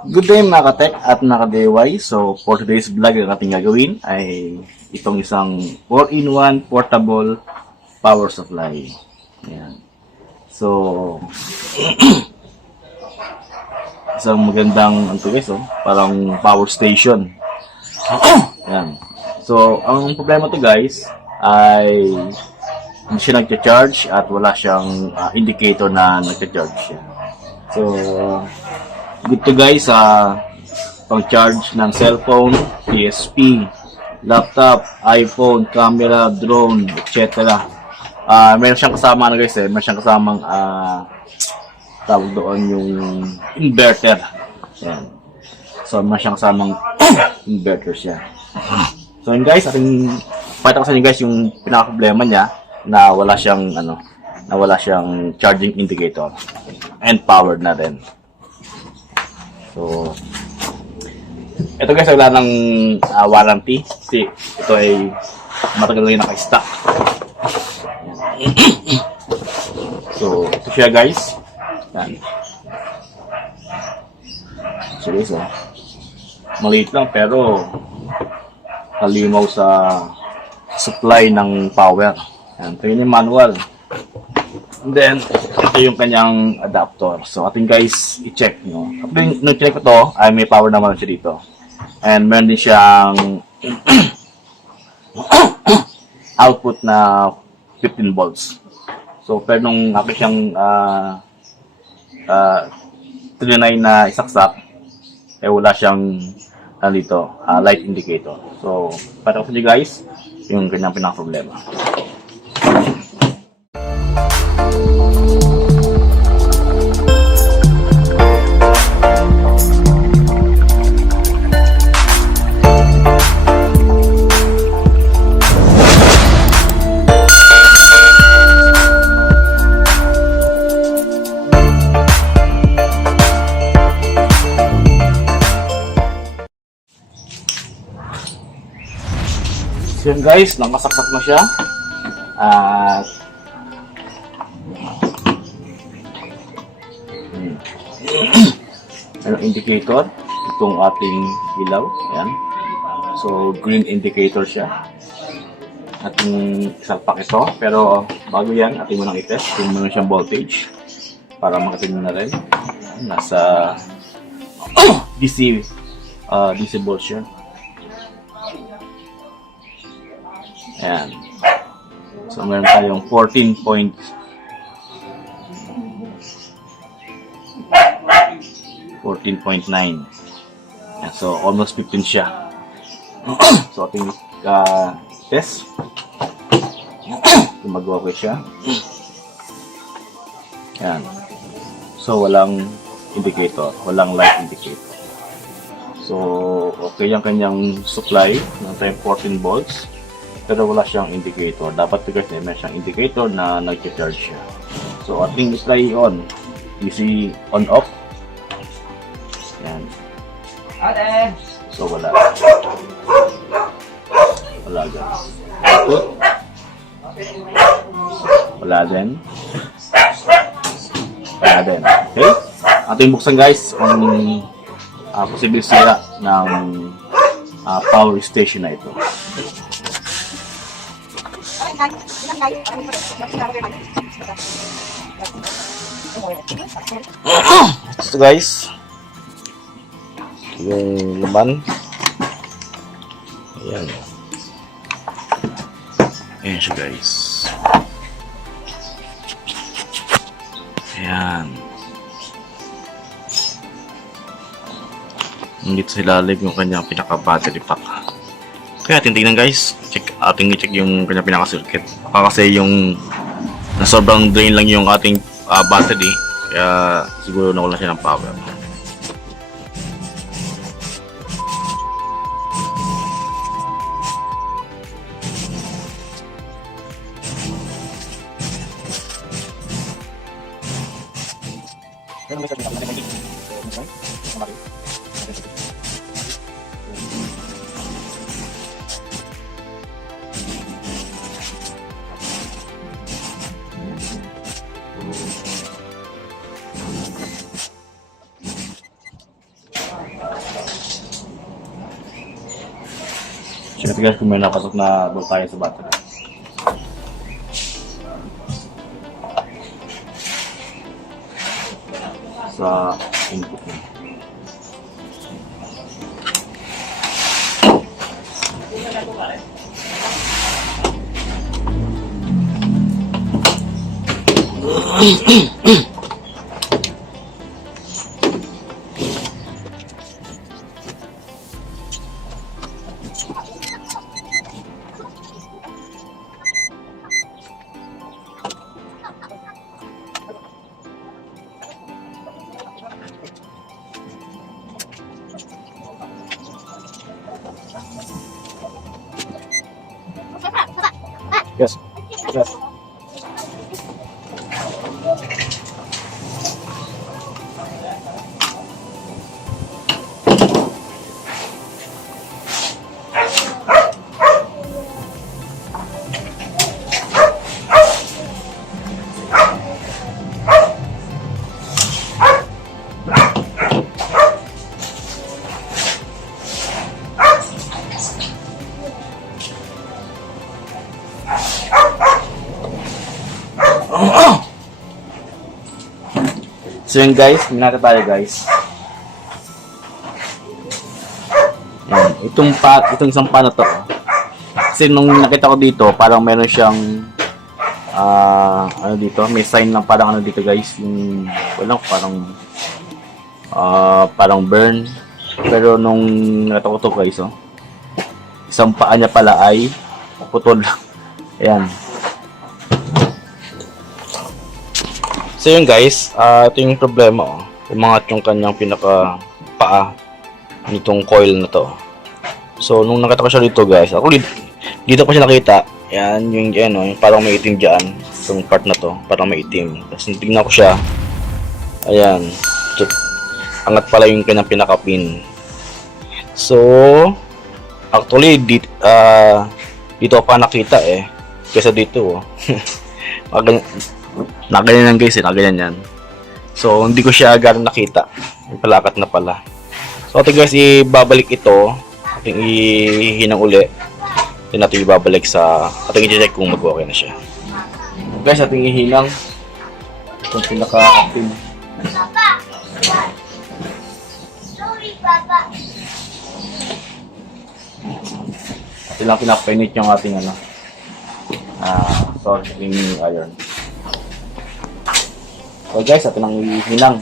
Good day mga ka-tech at mga ka-DIY. So, for today's vlog, ang ating gagawin ay itong isang 4-in-1 portable power supply. Ayan. So, isang magandang guys, parang power station. Ayan. So, ang problema to guys ay hindi siya nagcha-charge at wala siyang indicator na nagcha-charge siya. So, good to guys pang charge ng cellphone, PSP, laptop, iPhone, camera, drone, etc. Meron siyang kasama guys meron siyang kasamang tawag doon yung inverter. Ayan. So meron siyang kasamang inverter siya. So yun guys, pakita ko sa inyo guys yung pinaka problema niya na wala siyang charging indicator and powered na rin. So, ito guys, wala ng warranty. Kasi ito ay matagal na yung naka-stock. So, ito siya guys. Yan. So guys, maliit lang pero halimaw sa supply ng power. Yan. Ito yun yung manual. And then, ito yung kanyang adapter. So, ating guys, i-check nyo. Nung check ko to, ay may power naman siya dito. And meron din siyang output na 15 volts. So, pero nung ako siyang trinay na isaksak, wala siyang dito, light indicator. So, para ko sa inyo guys, yung kanyang pinaka-problema. So yun guys, nakasaksak na siya. At merong indicator itong ating ilaw. Ayan. So green indicator siya. Ating isalpak ito. Pero bago yan, ating munang i-test kung meron siyang voltage para makatingin na rin. Nasa DC volts siya. Ayan. So, meron tayong 14.9. So, almost 15 siya. So, ating test. Gumagawa ko siya. Ayan. So, walang indicator. Walang light indicator. So, okay yung kanyang supply ng 14 volts. Pero wala siyang indicator. Dapat guys, may siyang indicator na nag-charge siya. So, ating try on. DC on off. Yan. So, wala. Wala guys. Output. Wala din. Wala din. Okay? Ating buksan guys kung posible sira ng power station na ito. Ito guys, yung laman. Ayan. Ayan siya guys. Ayan. Nandito sa ilalim yung kanyang pinaka battery pack. Kaya tingnan guys, ating i-check yung kanyang pinaka-circuit. Kasi yung sobrang drain lang yung ating battery, kaya siguro nawala siya ng power. Check guys kung may napasok na bolt tayo sa battery. Sa input niya. Yes. Yes. So yun guys, minata tayo guys. Yan, itong isang pan na to. Kasi nung nakita ko dito, parang meron siyang ano dito, may sign na parang ano dito guys, yung walang parang burn. Pero nung nakita ko to guys, isang paa niya pala ay putol. Ayan. So yun guys, ito yung problema umangat yung kanyang pinaka paa nitong coil na to. So nung nakita ko siya dito guys, ako dito ko siya nakita. Yan yung yung parang may itim diyan, itong part na to, parang may itim. Tapos tingnan ko siya. Ayan. So, angat pala yung kanyang pinaka pin. So actually dito pa nakita kaysa dito Nakaganyan guys, nakaganyan yan. So, hindi ko siya agad nakita. May palakat na pala. So, ating guys, ibabalik ito. Ating ihinang uli. Then natin ibabalik sa ating i-check kung mag-okay na siya. Guys, ating ihinang. Kung pinaka-active. Sorry, Papa. Ating lang pinapainit yung ating soldering iron. So guys, atin ang ihinang.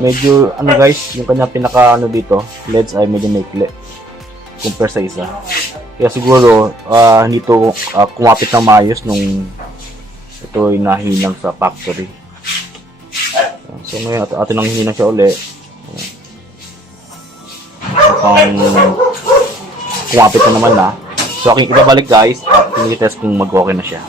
medyo guys, yung kanya pinaka dito, leads ay medyo maikli compare sa isa. Kaya siguro hindi to kumapit na maayos nung ito ay nahinang sa factory. So ngayon atin ang hinang siya uli. Mukhang kumapit na naman na. So aking ibabalik guys at tinitest kung mag-okay na siya.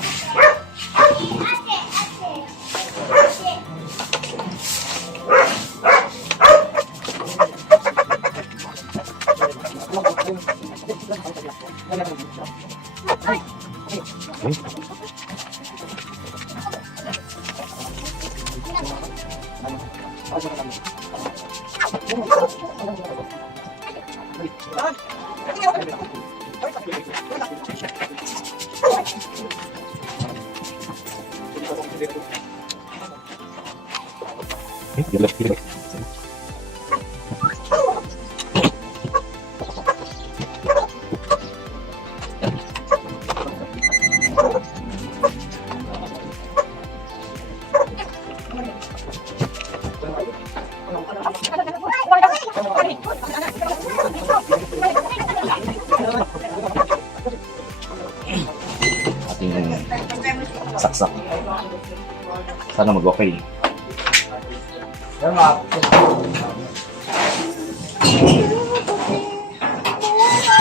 Sana mag-okay.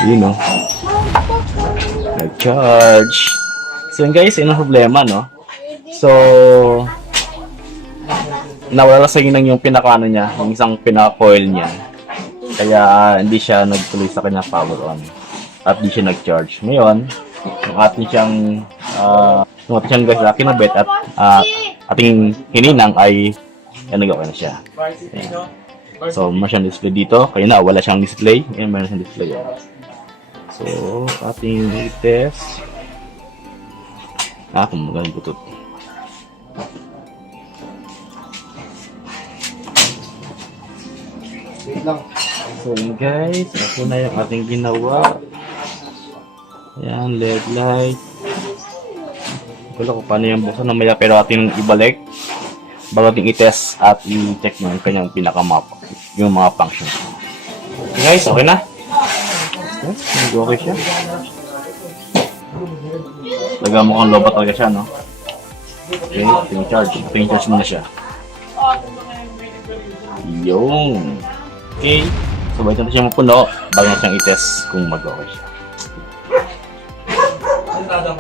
Yun o. Nag-charge. So yun guys, yun ang problema, no? So, nawala sa inyo yung pinaka-ano niya, yung isang pinaka-coil niya. Kaya hindi siya nagtuloy sa kanya power on. At hindi siya nag-charge. Ngayon, yung ating siyang guys, kinabit at ating hininang ay nag-okay na siya. Ayan. So, meron siyang display dito. Kaya na, wala siyang display. Ayan, meron siyang display. Ayan. So, ating test. Kung magandang butut. So, yun guys. Ito na yung ating ginawa. Ayan, LED light. Wala ko paano yung buksan namaya pero ating ibalik bago ating i-test at i-check mo yung kanyang pinaka-map, yung mga functions. Okay guys, okay na? Okay siya. Laga mo kung lobat talaga siya, no? Okay, ping-charge mo na siya. Yung. Okay, so ba't natin siya mapuno bago natin siyang i-test kung mag-okay siya. Ano